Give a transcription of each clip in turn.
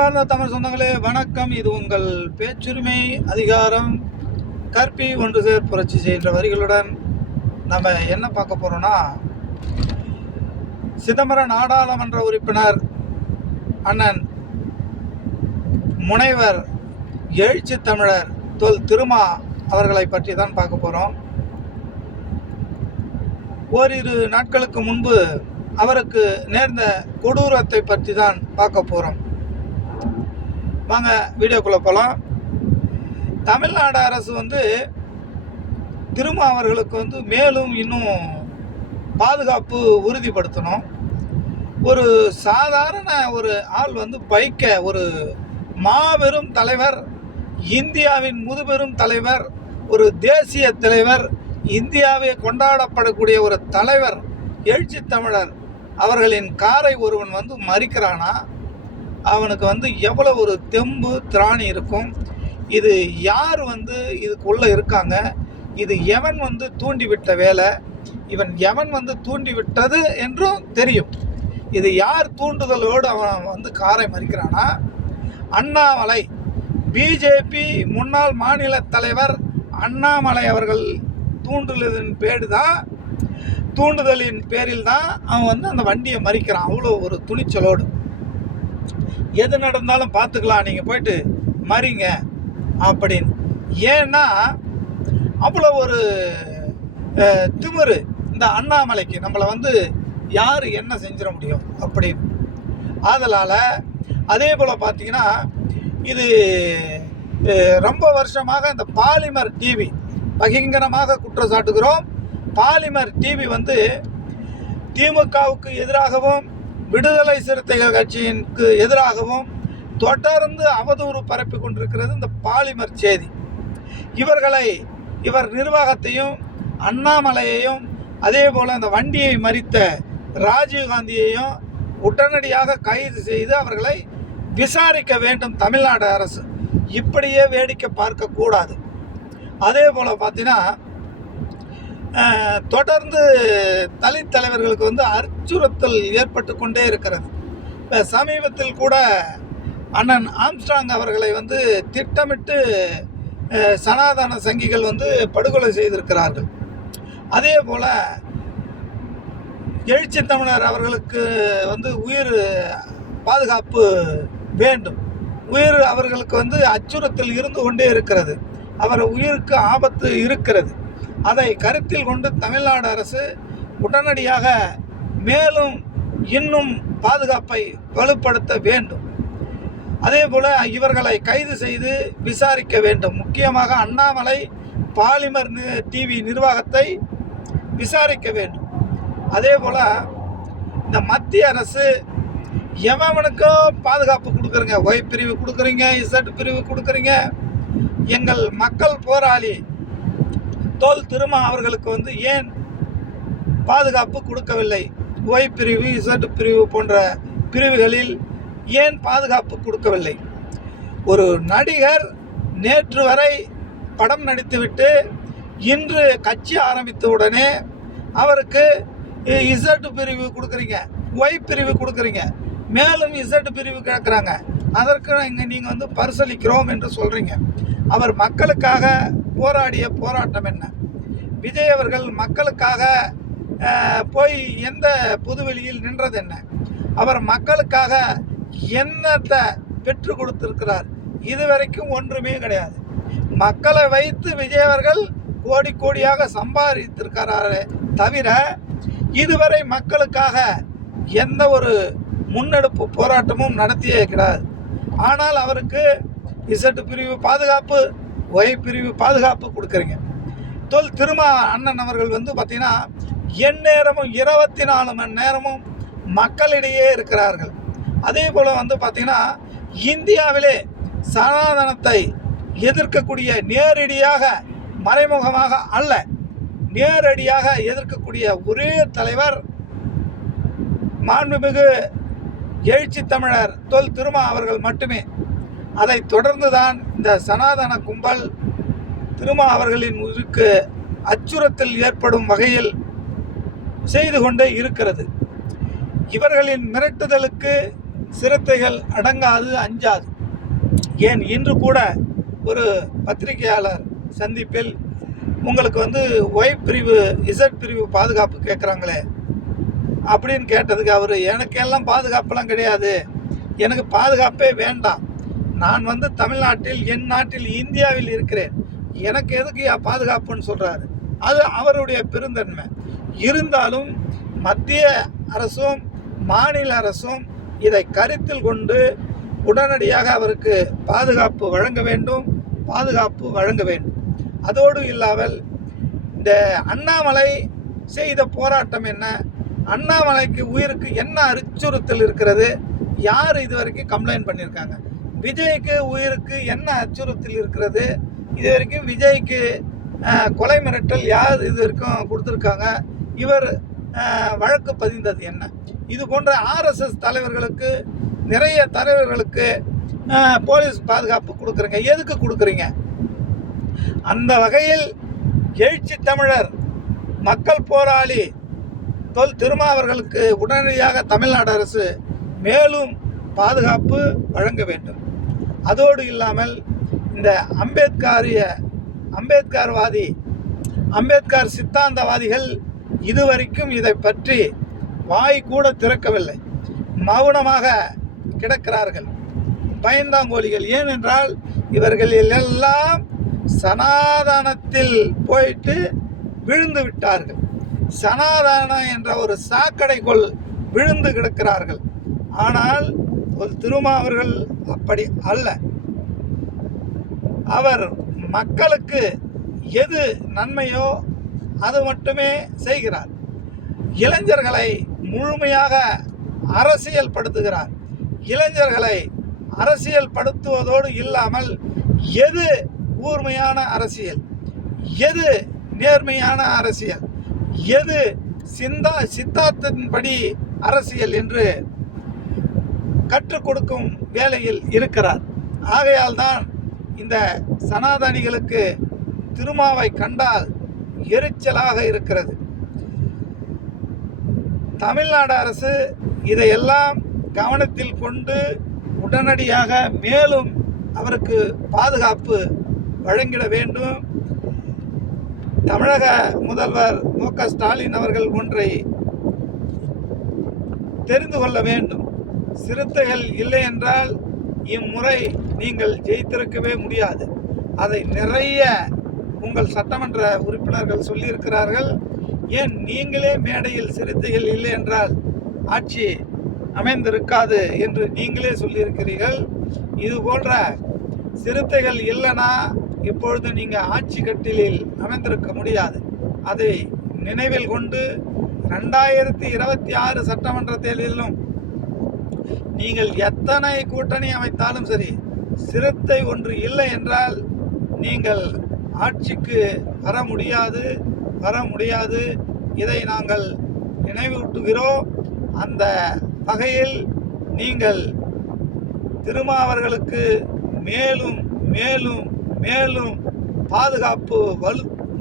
சார்ந்த தமிழ் சொந்தங்களே வணக்கம். இது உங்கள் பேச்சுரிமை அதிகாரம் கற்பி ஒன்று சேர் புரட்சி செய்கின்ற வரிகளுடன் நம்ம என்ன பார்க்க போகிறோம்னா, சிதம்பரம் நாடாளுமன்ற உறுப்பினர் அண்ணன் முனைவர் எழுச்சி தமிழர் தொல் திருமா அவர்களை பற்றி தான் பார்க்க போகிறோம். ஓரிரு நாட்களுக்கு முன்பு அவருக்கு நேர்ந்த கொடூரத்தை பற்றி தான் பார்க்க போகிறோம். வாங்க வீடியோக்குள்ளே போகலாம். தமிழ்நாடு அரசு திருமா அவர்களுக்கு மேலும் இன்னும் பாதுகாப்பு உறுதிப்படுத்தணும். ஒரு சாதாரண ஒரு ஆள் பைக்கை ஒரு மாபெரும் தலைவர், இந்தியாவின் முதுபெரும் தலைவர், ஒரு தேசிய தலைவர், இந்தியாவே கொண்டாடப்படக்கூடிய ஒரு தலைவர் எழுச்சி தமிழர் அவர்களின் காரை ஒருவன் மறிக்கிறானா, அவனுக்கு எவ்வளவு ஒரு தெம்பு திராணி இருக்கும். இது யார் இதுக்குள்ளே இருக்காங்க, இது எவன் தூண்டிவிட்ட வேலை, இவன் எவன் தூண்டிவிட்டது என்றும் தெரியும். இது யார் தூண்டுதலோடு அவன் காரை மறிக்கிறானா, அண்ணாமலை, பிஜேபி முன்னாள் மாநில தலைவர் அண்ணாமலை அவர்கள் தூண்டுதலின் பேரில் தான் அவன் அந்த வண்டியை மறிக்கிறான். அவ்வளோ ஒரு துணிச்சலோடு. எது நடந்தாலும் பார்த்துக்கலாம், நீங்கள் போயிட்டு மறிங்க அப்படின்னு. ஏன்னா அவ்வளோ ஒரு திமிரு இந்த அண்ணாமலைக்கு. நம்மளை யார் என்ன செஞ்சிட முடியும் அப்படின்னு. அதனால் அதே போல் பார்த்தீங்கன்னா, இது ரொம்ப வருஷமாக இந்த பாலிமர் டிவி பகிரங்கமாக குற்றச்சாட்டுகிறோம். பாலிமர் டிவி திமுகவுக்கு எதிராகவும் விடுதலை சிறுத்தைகள் கட்சியிற்கு எதிராகவும் தொடர்ந்து அவதூறு பரப்பி கொண்டிருக்கிறது இந்த பாலிமர் செய்தி. இவர் நிர்வாகத்தையும் அண்ணாமலையையும் அதே போல் அந்த வண்டியை மறித்த ராஜீவ்காந்தியையும் உடனடியாக கைது செய்து அவர்களை விசாரிக்க வேண்டும் தமிழ்நாடு அரசு. இப்படியே வேடிக்கை பார்க்கக்கூடாது. அதே போல் பார்த்தீங்கன்னா, தொடர்ந்து தலித் தலைவர்களுக்கு அச்சுறுத்தல் ஏற்பட்டு கொண்டே இருக்கிறது. சமீபத்தில் கூட அண்ணன் ஆம்ஸ்ட்ராங் அவர்களை திட்டமிட்டு சனாதன சங்கிகள் படுகொலை செய்திருக்கிறார்கள். அதே போல் எழுச்சி தமிழர் அவர்களுக்கு உயிர் பாதுகாப்பு வேண்டும். உயிர் அவர்களுக்கு அச்சுறுத்தல் இருந்து கொண்டே இருக்கிறது. அவர் உயிருக்கு ஆபத்து இருக்கிறது. அதை கருத்தில் கொண்டு தமிழ்நாடு அரசு உடனடியாக மேலும் இன்னும் பாதுகாப்பை வலுப்படுத்த வேண்டும். அதே போல் இவர்களை கைது செய்து விசாரிக்க வேண்டும். முக்கியமாக அண்ணாமலை பாலிமர் டிவி நிர்வாகத்தை விசாரிக்க வேண்டும். அதே போல் இந்த மத்திய அரசு எவனுக்கும் பாதுகாப்பு கொடுக்குறீங்க, ஒய் பிரிவு கொடுக்குறீங்க, இசட் பிரிவு கொடுக்குறீங்க. எங்கள் மக்கள் போராளி தொல் திருமா அவர்களுக்கு ஏன் பாதுகாப்பு கொடுக்கவில்லை? ஒய் பிரிவு, இசட் பிரிவு போன்ற பிரிவுகளில் ஏன் பாதுகாப்பு கொடுக்கவில்லை? ஒரு நடிகர் நேற்று வரை படம் நடித்துவிட்டு இன்று கட்சி ஆரம்பித்த உடனே அவருக்கு இசட் பிரிவு கொடுக்குறீங்க, ஒய் பிரிவு கொடுக்குறீங்க, மேலும் இசட் பிரிவு கேட்குறாங்க. அதற்கு நீங்கள் பரிசீலிக்கிறோம் என்று சொல்கிறீங்க. அவர் மக்களுக்காக போராடிய போராட்டம் என்ன? விஜய் அவர்கள் மக்களுக்காக போய் எந்த பொதுவெளியில் நின்றது என்ன? அவர் மக்களுக்காக என்னத்தை பெற்று கொடுத்திருக்கிறார்? இதுவரைக்கும் ஒன்றுமே கிடையாது. மக்களை வைத்து விஜய் அவர்கள் கோடி கோடியாக சம்பாதித்திருக்கிறாரே தவிர இதுவரை மக்களுக்காக எந்த ஒரு முன்னெடுப்பு போராட்டமும் நடத்தியே கிடையாது. ஆனால் அவருக்கு இசட் பிரிவு பாதுகாப்பு, ஒய் பிரிவு பாதுகாப்பு கொடுக்குறீங்க. தொல் திருமா அண்ணன் அவர்கள் பார்த்திங்கன்னா எந்நேரமும் 24 மணி நேரமும் மக்களிடையே இருக்கிறார்கள். அதே போல் பார்த்திங்கன்னா இந்தியாவிலே சனாதனத்தை எதிர்க்கக்கூடிய, நேரடியாக மறைமுகமாக அல்ல, நேரடியாக எதிர்க்கக்கூடிய ஒரே தலைவர் மாண்புமிகு எழுச்சி தமிழர் தொல் திருமா அவர்கள் மட்டுமே. அதை தொடர்ந்து தான் இந்த சனாதன கும்பல் திருமா அவர்களின் உயிருக்கு அச்சுறுத்தல் ஏற்படும் வகையில் செய்து கொண்டே இருக்கிறது. இவர்களின் மிரட்டுதலுக்கு சிறுத்தைகள் அடங்காது, அஞ்சாது. ஏன் இன்று கூட ஒரு பத்திரிகையாளர் சந்திப்பில் உங்களுக்கு ஒய் பிரிவு இசட் பிரிவு பாதுகாப்பு கேட்குறாங்களே அப்படின்னு கேட்டதுக்கு அவர், எனக்கெல்லாம் பாதுகாப்பெல்லாம் கிடையாது, எனக்கு பாதுகாப்பே வேண்டாம், நான் தமிழ்நாட்டில், என் நாட்டில் இந்தியாவில் இருக்கிறேன், எனக்கு எதுக்கு பாதுகாப்புன்னு சொல்கிறாரு. அது அவருடைய பெருந்தன்மை. இருந்தாலும் மத்திய அரசும் மாநில அரசும் இதை கருத்தில் கொண்டு உடனடியாக அவருக்கு பாதுகாப்பு வழங்க வேண்டும், பாதுகாப்பு வழங்க வேண்டும். அதோடு இல்லாமல் இந்த அண்ணாமலை செய்த போராட்டம் என்ன, அண்ணாமலைக்கு உயிருக்கு என்ன அச்சுறுத்தல் இருக்கிறது, யார் இது வரைக்கும் கம்ப்ளைண்ட் பண்ணியிருக்காங்க, விஜய்க்கு உயிருக்கு என்ன அச்சுறுத்தல் இருக்கிறது, இது வரைக்கும் விஜய்க்கு கொலை மிரட்டல் யார் இது வரைக்கும் கொடுத்துருக்காங்க, இவர் வழக்கு பதிந்தது என்ன, இது போன்ற ஆர்எஸ்எஸ் தலைவர்களுக்கு, நிறைய தலைவர்களுக்கு போலீஸ் பாதுகாப்பு கொடுக்குறீங்க, எதுக்கு கொடுக்குறீங்க? அந்த வகையில் எழுச்சி தமிழர் மக்கள் போராளி தொல் திருமாவர்களுக்கு உடனடியாக தமிழ்நாடு அரசு மேலும் பாதுகாப்பு வழங்க வேண்டும். அதோடு இல்லாமல் இந்த அம்பேத்கர்வாதி, அம்பேத்கர் சித்தாந்தவாதிகள் இதுவரைக்கும் இதை பற்றி வாய் கூட திறக்கவில்லை, மௌனமாக கிடக்கிறார்கள், பயந்தாங்கோலிகள். ஏனென்றால் இவர்கள் எல்லாம் சனாதனத்தில் போயிட்டு விழுந்து விட்டார்கள், சனாதன என்ற ஒரு சாக்கடைக்குள் விழுந்து கிடக்கிறார்கள். ஆனால் ஒரு திருமாவர்கள் அப்படி அல்ல. அவர் மக்களுக்கு எது நன்மையோ அது மட்டுமே செய்கிறார். இளைஞர்களை முழுமையாக அரசியல் படுத்துகிறார். இளைஞர்களை அரசியல் படுத்துவதோடு இல்லாமல் எது கூர்மையான அரசியல், எது நேர்மையான அரசியல், எது சித்தாந்தத்தின்படி அரசியல் என்று கற்றுக் கொடுக்கும் வேலையில் இருக்கிறார். ஆகையால் தான் இந்த சனாதனிகளுக்கு திருமாவை கண்டால் எரிச்சலாக இருக்கிறது. தமிழ்நாடு அரசு இதையெல்லாம் கவனத்தில் கொண்டு உடனடியாக மேலும் அவருக்கு பாதுகாப்பு வழங்கிட வேண்டும். தமிழக முதல்வர் மு.க. ஸ்டாலின் அவர்கள் ஒன்றை தெரிந்து கொள்ள வேண்டும். சிறுத்தைகள் இல்லை என்றால் இம்முறை நீங்கள் ஜெயித்திருக்கவே முடியாது. அதை நிறைய உங்கள் சட்டமன்ற உறுப்பினர்கள் சொல்லியிருக்கிறார்கள். ஏன் நீங்களே மேடையில் சிறுத்தைகள் இல்லை என்றால் ஆட்சி அமைந்திருக்காது என்று நீங்களே சொல்லியிருக்கிறீர்கள். இது போன்ற சிறுத்தைகள் இல்லைனா இப்பொழுது நீங்கள் ஆட்சி கட்டிலில் அமைந்திருக்க முடியாது. அதை நினைவில் கொண்டு 2026 சட்டமன்ற தேர்தலிலும் நீங்கள் எத்தனை கூட்டணி அமைத்தாலும் சரி, சிறுத்தை ஒன்று இல்லை என்றால் நீங்கள் ஆட்சிக்கு வர முடியாது. இதை நாங்கள் நினைவூட்டுகிறோம். அந்த வகையில் நீங்கள் திருமாவர்களுக்கு மேலும் மேலும் மேலும் பாதுகாப்பு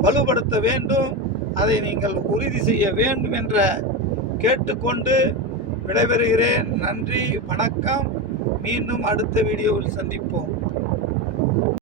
வலுப்படுத்த வேண்டும். அதை நீங்கள் உறுதி செய்ய வேண்டும் என்ற கேட்டுக்கொண்டு விடைபெறுகிறேன். நன்றி, வணக்கம். மீண்டும் அடுத்த வீடியோவில் சந்திப்போம்.